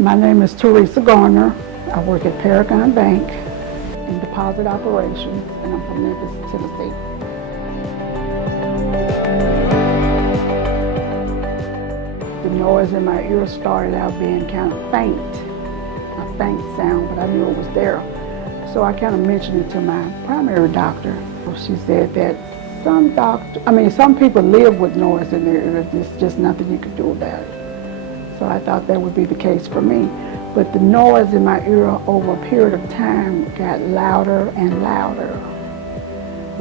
My name is Teresa Garner. I work at Paragon Bank in deposit operations, and I'm from Memphis, Tennessee. The noise in my ear started out being kind of faint, a faint sound, but I knew it was there. So I kind of mentioned it to my primary doctor. She said that some people live with noise in their ears. There's just nothing you can do about it. So I thought that would be the case for me. But the noise in my ear over a period of time got louder and louder,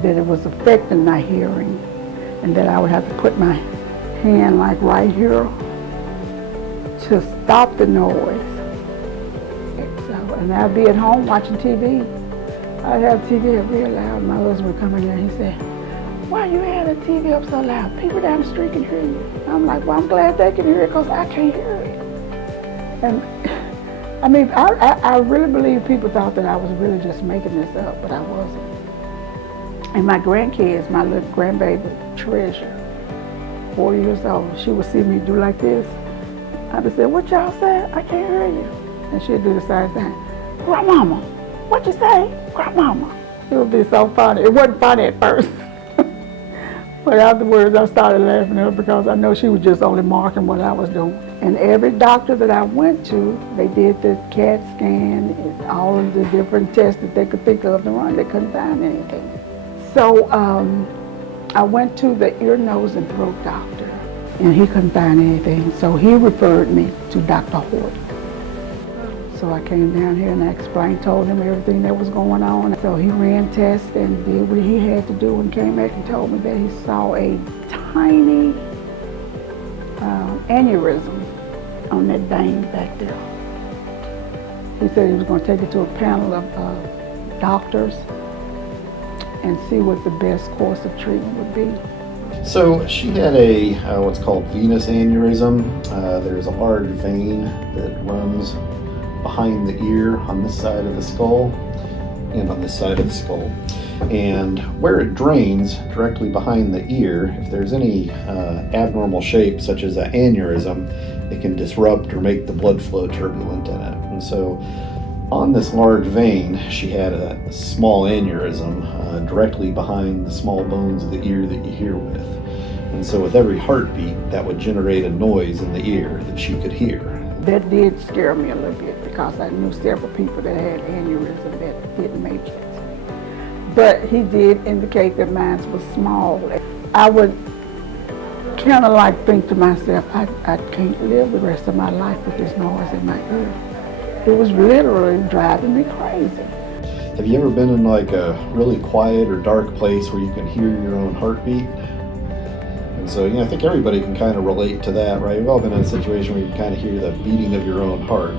that it was affecting my hearing, and that I would have to put my hand like right here to stop the noise. And I'd be at home watching TV. I'd have TV up real loud. My husband would come in there and he said, "Why you had the TV up so loud? People down the street can hear you." I'm like, "Well, I'm glad they can hear it because I can't hear it." And I really believe people thought that I was really just making this up, but I wasn't. And my grandkids, my little grandbaby, Treasure, 4 years old, she would see me do like this. I would say, "What y'all say? I can't hear you." And she'd do the same thing. "Grandmama, what you say? Grandmama." It would be so funny. It wasn't funny at first. But afterwards, I started laughing at her because I know she was just only marking what I was doing. And every doctor that I went to, they did the CAT scan and all of the different tests that they could think of to run. They couldn't find anything. So I went to the ear, nose, and throat doctor, and he couldn't find anything. So he referred me to Dr. Hoit. So I came down here and I told him everything that was going on. So he ran tests and did what he had to do and came back and told me that he saw a tiny aneurysm on that vein back there. He said he was going to take it to a panel of doctors and see what the best course of treatment would be. So she had a what's called venous aneurysm. There's a large vein that runs behind the ear on this side of the skull and on this side of the skull. And where it drains directly behind the ear, if there's any abnormal shape such as an aneurysm, it can disrupt or make the blood flow turbulent in it. And so on this large vein, she had a small aneurysm directly behind the small bones of the ear that you hear with. And so with every heartbeat, that would generate a noise in the ear that she could hear. That did scare me a little bit because I knew several people that had aneurysm that didn't make it. But he did indicate that mine was small. I would kind of like think to myself, I can't live the rest of my life with this noise in my ear. It was literally driving me crazy. Have you ever been in like a really quiet or dark place where you can hear your own heartbeat? And so, I think everybody can kind of relate to that, right? We've all been in a situation where you can kind of hear the beating of your own heart.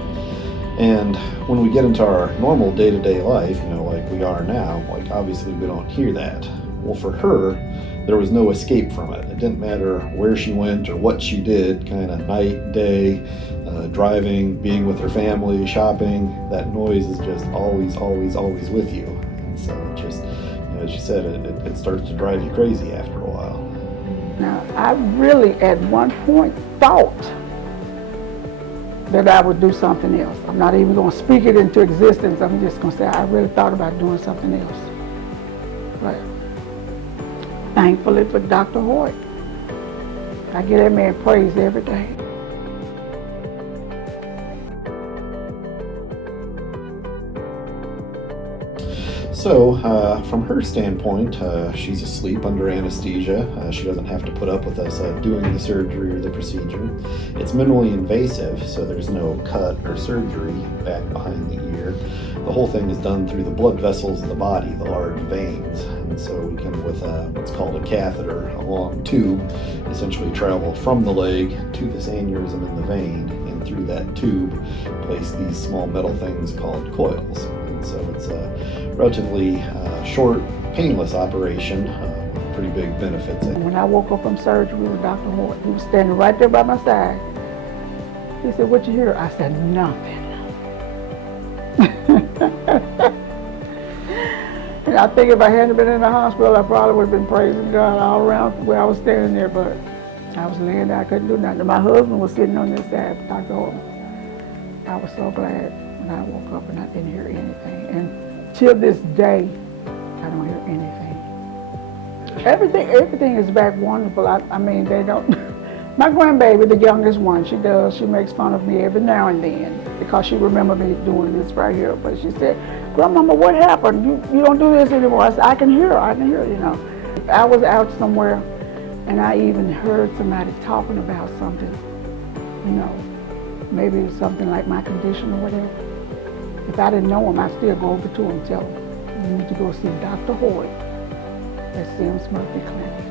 And when we get into our normal day-to-day life, like we are now, like obviously we don't hear that. Well, for her, there was no escape from it. It didn't matter where she went or what she did, kind of night, day, driving, being with her family, shopping. That noise is just always, always, always with you. And so it just, as you said, it starts to drive you crazy after a while. Now, I really at one point thought that I would do something else. I'm not even going to speak it into existence. I'm just going to say I really thought about doing something else. But thankfully for Dr. Hoit, I give that man praise every day. So, from her standpoint, she's asleep under anesthesia. She doesn't have to put up with us doing the surgery or the procedure. It's minimally invasive, so there's no cut or surgery back behind the ear. The whole thing is done through the blood vessels of the body, the large veins. And so we can, with what's called a catheter, a long tube, essentially travel from the leg to this aneurysm in the vein, and through that tube, place these small metal things called coils. So it's a relatively short, painless operation with pretty big benefits. When I woke up from surgery with Dr. Hoit, he was standing right there by my side. He said, "What you hear?" I said, "Nothing." And I think if I hadn't been in the hospital, I probably would have been praising God all around where I was standing there, but I was laying there, I couldn't do nothing. My husband was sitting on this side, Dr. Hoit. I was so glad when I woke up and I didn't hear anything. And till this day, I don't hear anything. Everything is back wonderful. I mean, they don't. My grandbaby, the youngest one, she makes fun of me every now and then because she remembers me doing this right here. But she said, "Grandmama, what happened? You don't do this anymore." I said, I can hear, you know. I was out somewhere and I even heard somebody talking about something, you know, maybe it was something like my condition or whatever. If I didn't know him, I'd still go over to him and tell him, "You need to go see Dr. Hoit at Semmes Murphey Clinic."